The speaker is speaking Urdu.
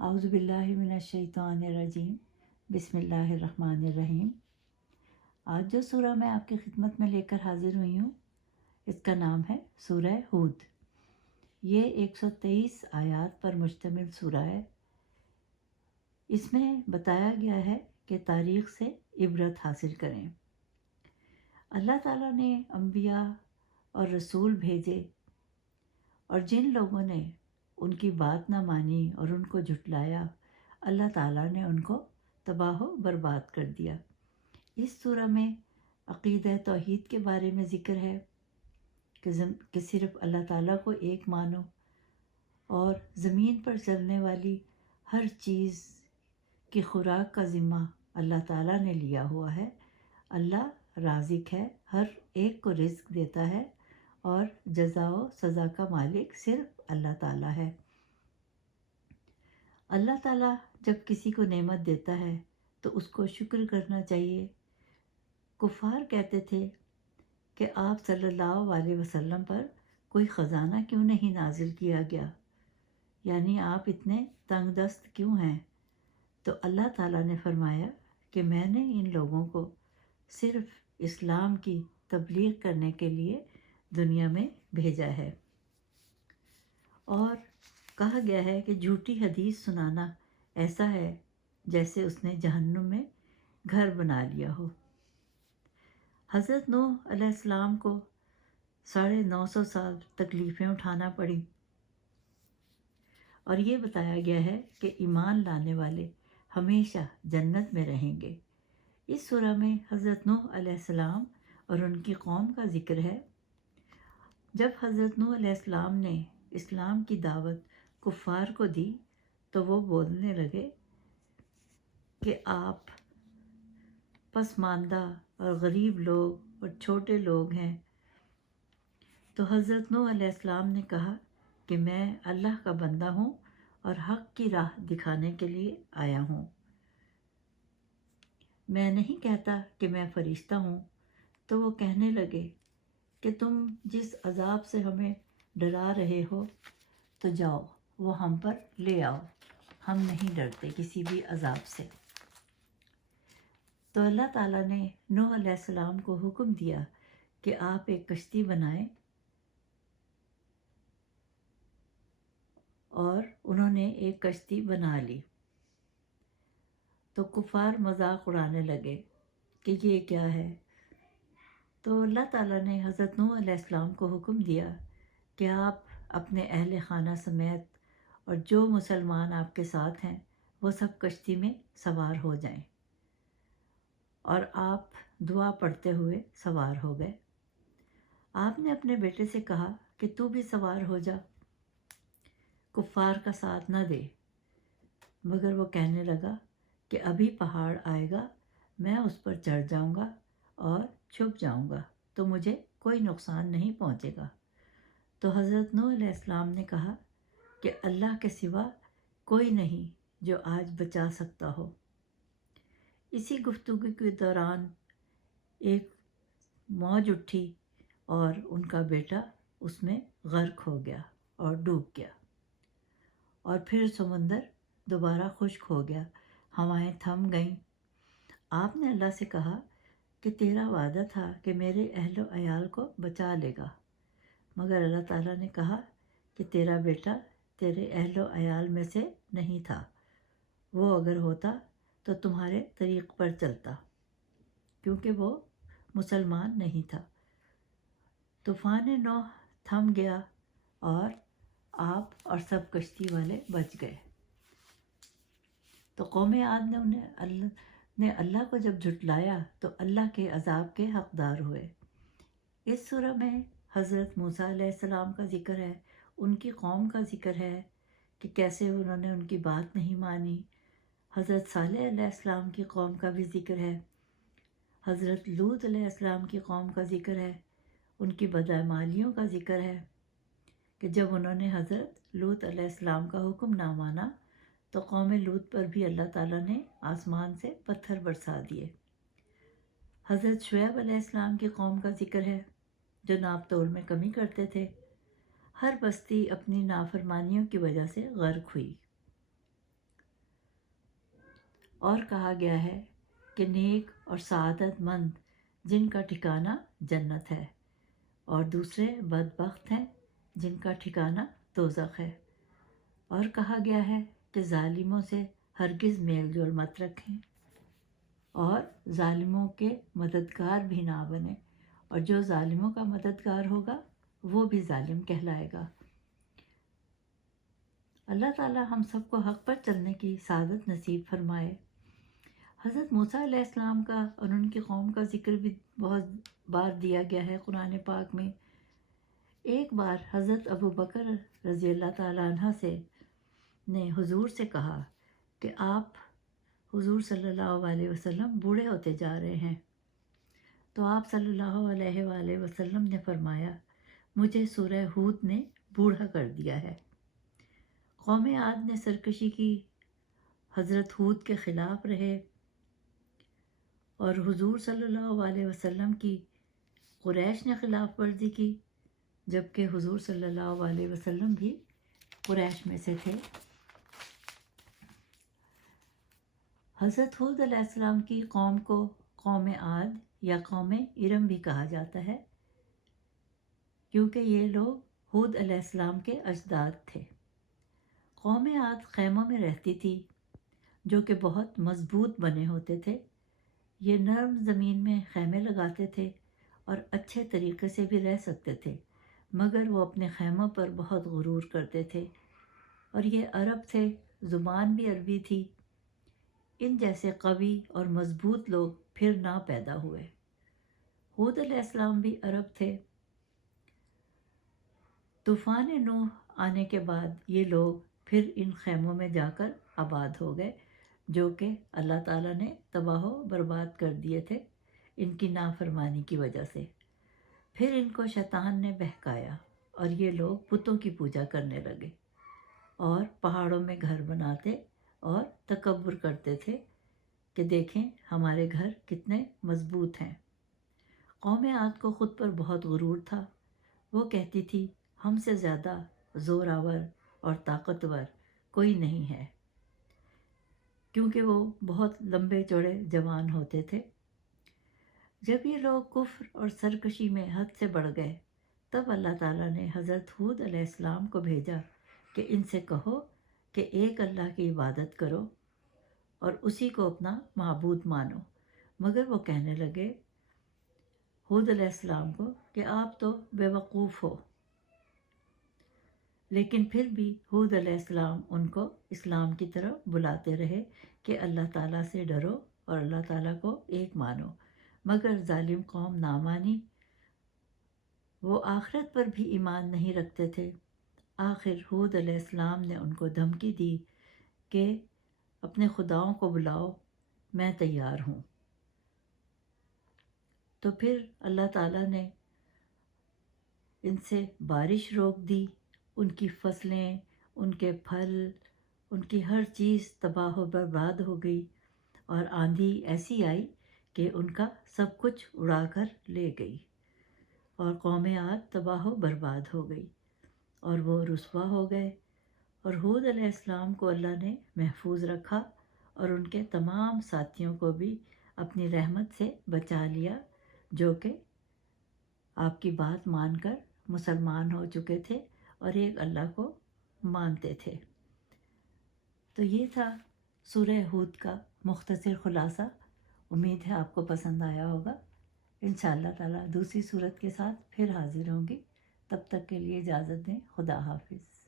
اعوذ باللہ من الشیطان الرجیم بسم اللہ الرحمن الرحیم۔ آج جو سورہ میں آپ کی خدمت میں لے کر حاضر ہوئی ہوں اس کا نام ہے سورہ ہود۔ یہ 123 آیات پر مشتمل سورہ ہے۔ اس میں بتایا گیا ہے کہ تاریخ سے عبرت حاصل کریں۔ اللہ تعالیٰ نے انبیاء اور رسول بھیجے اور جن لوگوں نے ان کی بات نہ مانی اور ان کو جھٹلایا، اللہ تعالیٰ نے ان کو تباہ و برباد کر دیا۔ اس سورہ میں عقیدہ توحید کے بارے میں ذکر ہے کہ صرف اللہ تعالیٰ کو ایک مانو اور زمین پر چلنے والی ہر چیز کی خوراک کا ذمہ اللہ تعالیٰ نے لیا ہوا ہے۔ اللہ رازق ہے، ہر ایک کو رزق دیتا ہے اور جزا و سزا کا مالک صرف اللہ تعالیٰ ہے۔ اللہ تعالیٰ جب کسی کو نعمت دیتا ہے تو اس کو شکر کرنا چاہیے۔ کفار کہتے تھے کہ آپ صلی اللہ علیہ وسلم پر کوئی خزانہ کیوں نہیں نازل کیا گیا، یعنی آپ اتنے تنگ دست کیوں ہیں؟ تو اللہ تعالیٰ نے فرمایا کہ میں نے ان لوگوں کو صرف اسلام کی تبلیغ کرنے کے لیے دنیا میں بھیجا ہے۔ اور کہا گیا ہے کہ جھوٹی حدیث سنانا ایسا ہے جیسے اس نے جہنم میں گھر بنا لیا ہو۔ حضرت نوح علیہ السلام کو 950 سال تکلیفیں اٹھانا پڑی، اور یہ بتایا گیا ہے کہ ایمان لانے والے ہمیشہ جنت میں رہیں گے۔ اس سورہ میں حضرت نوح علیہ السلام اور ان کی قوم کا ذکر ہے۔ جب حضرت نوح علیہ السلام نے اسلام کی دعوت کفار کو دی تو وہ بولنے لگے کہ آپ پسماندہ اور غریب لوگ اور چھوٹے لوگ ہیں۔ تو حضرت نوح علیہ السلام نے کہا کہ میں اللہ کا بندہ ہوں اور حق کی راہ دکھانے کے لیے آیا ہوں، میں نہیں کہتا کہ میں فرشتہ ہوں۔ تو وہ کہنے لگے کہ تم جس عذاب سے ہمیں ڈرا رہے ہو تو جاؤ وہ ہم پر لے آؤ، ہم نہیں ڈرتے کسی بھی عذاب سے۔ تو اللہ تعالیٰ نے نوح علیہ السلام کو حکم دیا کہ آپ ایک کشتی بنائیں، اور انہوں نے ایک کشتی بنا لی۔ تو کفار مذاق اڑانے لگے کہ یہ کیا ہے؟ تو اللہ تعالیٰ نے حضرت نوح علیہ السلام کو حکم دیا کہ آپ اپنے اہل خانہ سمیت اور جو مسلمان آپ کے ساتھ ہیں وہ سب کشتی میں سوار ہو جائیں، اور آپ دعا پڑھتے ہوئے سوار ہو گئے۔ آپ نے اپنے بیٹے سے کہا کہ تو بھی سوار ہو جا، کفار کا ساتھ نہ دے، مگر وہ کہنے لگا کہ ابھی پہاڑ آئے گا، میں اس پر چڑھ جاؤں گا اور چھپ جاؤں گا تو مجھے کوئی نقصان نہیں پہنچے گا۔ تو حضرت نوح علیہ السلام نے کہا کہ اللہ کے سوا کوئی نہیں جو آج بچا سکتا ہو۔ اسی گفتگو کے دوران ایک موج اٹھی اور ان کا بیٹا اس میں غرق ہو گیا اور ڈوب گیا، اور پھر سمندر دوبارہ خشک ہو گیا، ہوائیں تھم گئیں۔ آپ نے اللہ سے کہا کہ تیرا وعدہ تھا کہ میرے اہل و عیال کو بچا لے گا، مگر اللہ تعالیٰ نے کہا کہ تیرا بیٹا تیرے اہل و عیال میں سے نہیں تھا، وہ اگر ہوتا تو تمہارے طریق پر چلتا، کیونکہ وہ مسلمان نہیں تھا۔ طوفان نوح تھم گیا اور آپ اور سب کشتی والے بچ گئے۔ تو قوم عاد نے اللہ کو جب جھٹلایا تو اللہ کے عذاب کے حقدار ہوئے۔ اس سورہ میں حضرت موسیٰ علیہ السلام کا ذکر ہے، ان کی قوم کا ذکر ہے کہ کیسے انہوں نے ان کی بات نہیں مانی۔ حضرت صالح علیہ السلام کی قوم کا بھی ذکر ہے، حضرت لوط علیہ السلام کی قوم کا ذکر ہے، ان کی بدعمالیوں کا ذکر ہے کہ جب انہوں نے حضرت لوط علیہ السلام کا حکم نہ مانا تو قوم لوط پر بھی اللہ تعالیٰ نے آسمان سے پتھر برسا دیے۔ حضرت شعیب علیہ السلام کی قوم کا ذکر ہے جو ناپ تول میں کمی کرتے تھے، ہر بستی اپنی نافرمانیوں کی وجہ سے غرق ہوئی۔ اور کہا گیا ہے کہ نیک اور سعادت مند جن کا ٹھکانہ جنت ہے، اور دوسرے بدبخت ہیں جن کا ٹھکانہ دوزخ ہے۔ اور کہا گیا ہے کہ ظالموں سے ہرگز میل جول مت رکھیں اور ظالموں کے مددگار بھی نہ بنیں، اور جو ظالموں کا مددگار ہوگا وہ بھی ظالم کہلائے گا۔ اللہ تعالی ہم سب کو حق پر چلنے کی سعادت نصیب فرمائے۔ حضرت موسیٰ علیہ السلام کا اور ان کی قوم کا ذکر بھی بہت بار دیا گیا ہے قرآن پاک میں۔ ایک بار حضرت ابو بکر رضی اللہ تعالیٰ عنہ نے حضور سے کہا کہ آپ حضور صلی اللہ علیہ وسلم بوڑھے ہوتے جا رہے ہیں، تو آپ صلی اللہ علیہ وآلہ وسلم نے فرمایا، مجھے سورہ ہود نے بوڑھا کر دیا ہے۔ قوم عاد نے سرکشی کی، حضرت ہود کے خلاف رہے، اور حضور صلی اللہ علیہ وسلم کی قریش نے خلاف ورزی کی، جبکہ حضور صلی اللہ علیہ وسلم بھی قریش میں سے تھے۔ حضرت ہود علیہ السلام کی قوم کو قوم عاد یا قوم ارم بھی کہا جاتا ہے، کیونکہ یہ لوگ ہود علیہ السلام کے اجداد تھے۔ قوم عاد خیموں میں رہتی تھی جو کہ بہت مضبوط بنے ہوتے تھے۔ یہ نرم زمین میں خیمے لگاتے تھے اور اچھے طریقے سے بھی رہ سکتے تھے، مگر وہ اپنے خیموں پر بہت غرور کرتے تھے، اور یہ عرب تھے، زبان بھی عربی تھی۔ ان جیسے قوی اور مضبوط لوگ پھر نہ پیدا ہوئے۔ ہود علیہ السلام بھی عرب تھے۔ طوفان نوح آنے کے بعد یہ لوگ پھر ان خیموں میں جا کر آباد ہو گئے، جو کہ اللہ تعالیٰ نے تباہ و برباد کر دیے تھے ان کی نافرمانی کی وجہ سے۔ پھر ان کو شیطان نے بہکایا اور یہ لوگ بتوں کی پوجا کرنے لگے اور پہاڑوں میں گھر بناتے اور تکبر کرتے تھے کہ دیکھیں ہمارے گھر کتنے مضبوط ہیں۔ قوم عاد کو خود پر بہت غرور تھا۔ وہ کہتی تھی ہم سے زیادہ زور آور اور طاقتور کوئی نہیں ہے، کیونکہ وہ بہت لمبے چوڑے جوان ہوتے تھے۔ جب یہ لوگ کفر اور سرکشی میں حد سے بڑھ گئے، تب اللہ تعالیٰ نے حضرت ہود علیہ السلام کو بھیجا کہ ان سے کہو کہ ایک اللہ کی عبادت کرو اور اسی کو اپنا معبود مانو، مگر وہ کہنے لگے ہود علیہ السلام کو کہ آپ تو بے وقوف ہو۔ لیکن پھر بھی ہود علیہ السلام ان کو اسلام کی طرف بلاتے رہے کہ اللہ تعالیٰ سے ڈرو اور اللہ تعالیٰ کو ایک مانو، مگر ظالم قوم نہ مانی۔ وہ آخرت پر بھی ایمان نہیں رکھتے تھے۔ آخر ہود علیہ السلام نے ان کو دھمکی دی کہ اپنے خداؤں کو بلاؤ، میں تیار ہوں۔ تو پھر اللہ تعالیٰ نے ان سے بارش روک دی، ان کی فصلیں، ان کے پھل، ان کی ہر چیز تباہ و برباد ہو گئی، اور آندھی ایسی آئی کہ ان کا سب کچھ اڑا کر لے گئی، اور قوم عاد تباہ و برباد ہو گئی اور وہ رسوا ہو گئے۔ اور ہود علیہ السلام کو اللہ نے محفوظ رکھا اور ان کے تمام ساتھیوں کو بھی اپنی رحمت سے بچا لیا، جو کہ آپ کی بات مان کر مسلمان ہو چکے تھے اور ایک اللہ کو مانتے تھے۔ تو یہ تھا سورہ ہود کا مختصر خلاصہ۔ امید ہے آپ کو پسند آیا ہوگا۔ انشاءاللہ تعالیٰ دوسری صورت کے ساتھ پھر حاضر ہوں گی۔ تب تک کے لیے اجازت دیں۔ خدا حافظ۔